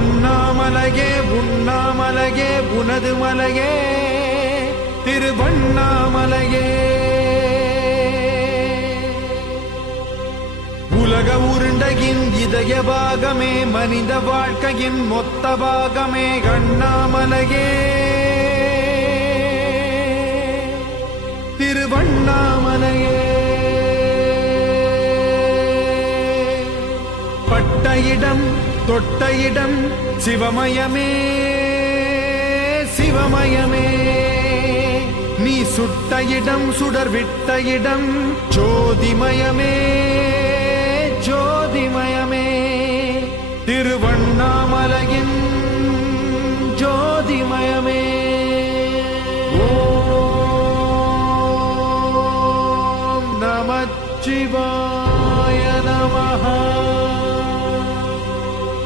அண்ணாமலையே உண்ணாமலையே உனது மலையே திருவண்ணாமலையே. உலக உருண்டையின் இதய பாகமே மனித வாழ்க்கையின் மொத்த பாகமே அண்ணாமலையே திருவண்ணாமலையே. பட்ட இடம் தொட்ட இடம் சிவமயமே சிவமயமே. நீ சுட்ட இடம் சுடர் விட்ட இடம் ஜோதிமயமே ஜோதிமயமே. திருவண்ணாமலையின்